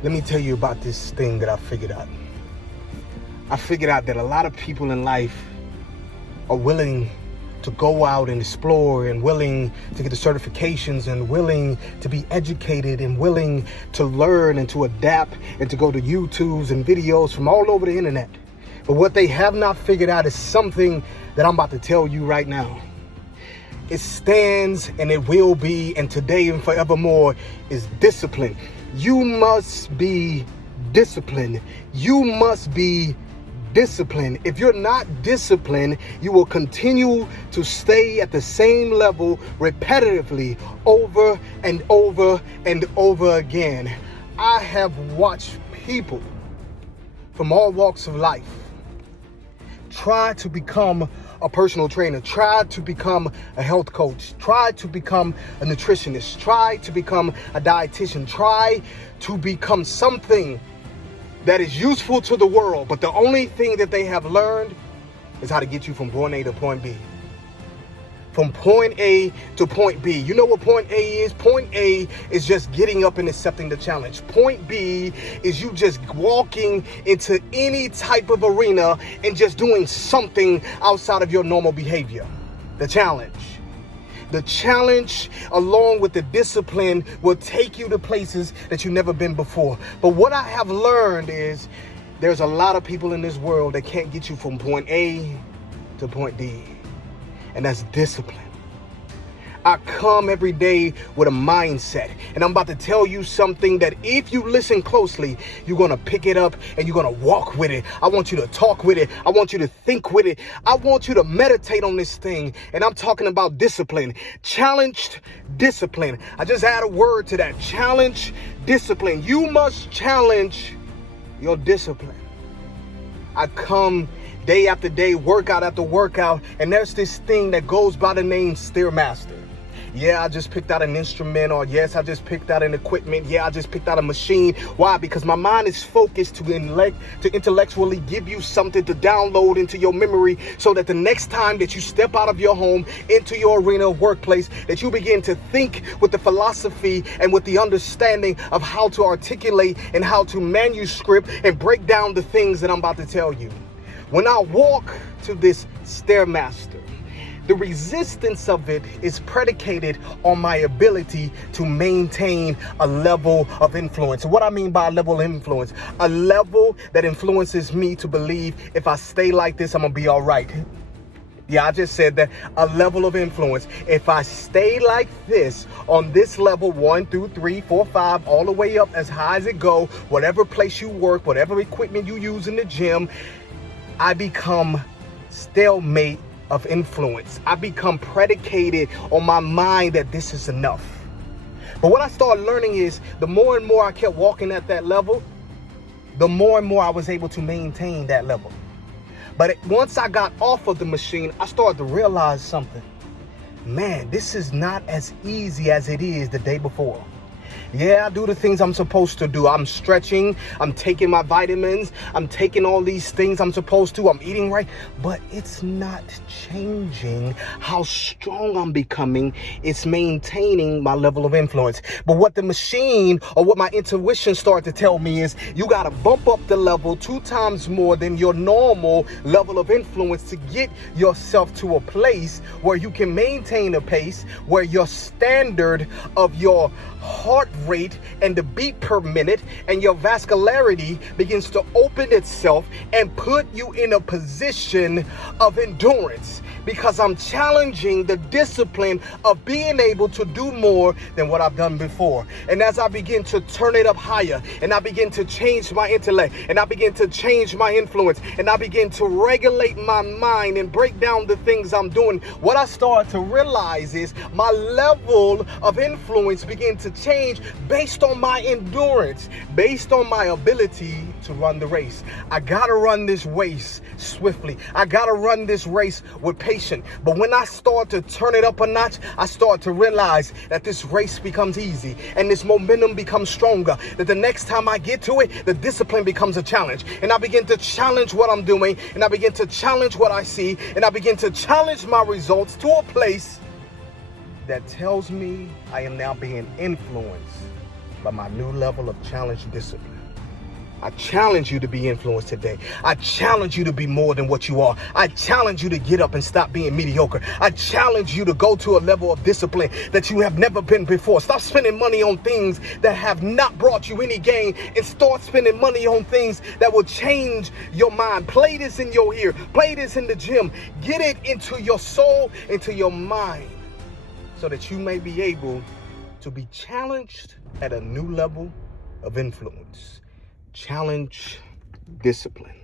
Let me tell you about this thing that I figured out. I figured out that a lot of people in life are willing to go out and explore and willing to get the certifications and willing to be educated and willing to learn and to adapt and to go to YouTubes and videos from all over the internet. But what they have not figured out is something that I'm about to tell you right now. It stands and it will be, and today and forevermore, is discipline. You must be disciplined. You must be disciplined. If you're not disciplined, you will continue to stay at the same level repetitively over and over and over again. I have watched people from all walks of life try to become a personal trainer, try to become a health coach, try to become a nutritionist, try to become a dietitian, try to become something that is useful to the world. But the only thing that they have learned is how to get you from point A to point B. From point A to point B. You know what point A is? Point A is just getting up and accepting the challenge. Point B is you just walking into any type of arena and just doing something outside of your normal behavior. The challenge. The challenge, along with the discipline, will take you to places that you've never been before. But what I have learned is there's a lot of people in this world that can't get you from point A to point D. And that's discipline. I come every day with a mindset, and I'm about to tell you something that if you listen closely, you're going to pick it up and you're going to walk with it. I want you to talk with it. I want you to think with it. I want you to meditate on this thing. And I'm talking about discipline. Challenged discipline. I just add a word to that. Challenge discipline. You must challenge your discipline. I come day after day, workout after workout, and there's this thing that goes by the name Stairmaster. Yeah, I just picked out an instrument, or yes, I just picked out an equipment. Yeah, I just picked out a machine. Why? Because my mind is focused to intellectually give you something to download into your memory, so that the next time that you step out of your home into your arena of workplace, that you begin to think with the philosophy and with the understanding of how to articulate and how to manuscript and break down the things that I'm about to tell you. When I walk to this Stairmaster, the resistance of it is predicated on my ability to maintain a level of influence. What I mean by a level of influence, a level that influences me to believe if I stay like this, I'm gonna be all right. Yeah, I just said that. A level of influence. If I stay like this, on this level, 1, 2, 3, 4, 5, all the way up as high as it go, whatever place you work, whatever equipment you use in the gym, I become stalemate of influence. I become predicated on my mind that this is enough. But what I started learning is the more and more I kept walking at that level, the more and more I was able to maintain that level. But once I got off of the machine, I started to realize something. Man, this is not as easy as it is the day before. Yeah, I do the things I'm supposed to do. I'm stretching, I'm taking my vitamins, I'm taking all these things I'm supposed to, I'm eating right, but it's not changing how strong I'm becoming. It's maintaining my level of influence. But what the machine or what my intuition started to tell me is you got to bump up the level 2 times more than your normal level of influence to get yourself to a place where you can maintain a pace, where your standard of your heart rate and the beat per minute and your vascularity begins to open itself and put you in a position of endurance, because I'm challenging the discipline of being able to do more than what I've done before. And as I begin to turn it up higher, and I begin to change my intellect, and I begin to change my influence, and I begin to regulate my mind and break down the things I'm doing, what I start to realize is my level of influence begin to change based on my endurance, based on my ability to run the race. I gotta run this race swiftly. I gotta run this race with patience. But when I start to turn it up a notch, I start to realize that this race becomes easy and this momentum becomes stronger. That the next time I get to it, the discipline becomes a challenge. And I begin to challenge what I'm doing, and I begin to challenge what I see, and I begin to challenge my results to a place that tells me I am now being influenced by my new level of challenge and discipline. I challenge you to be influenced today. I challenge you to be more than what you are. I challenge you to get up and stop being mediocre. I challenge you to go to a level of discipline that you have never been before. Stop spending money on things that have not brought you any gain and start spending money on things that will change your mind. Play this in your ear. Play this in the gym. Get it into your soul, into your mind, so that you may be able to be challenged at a new level of influence. Challenge discipline.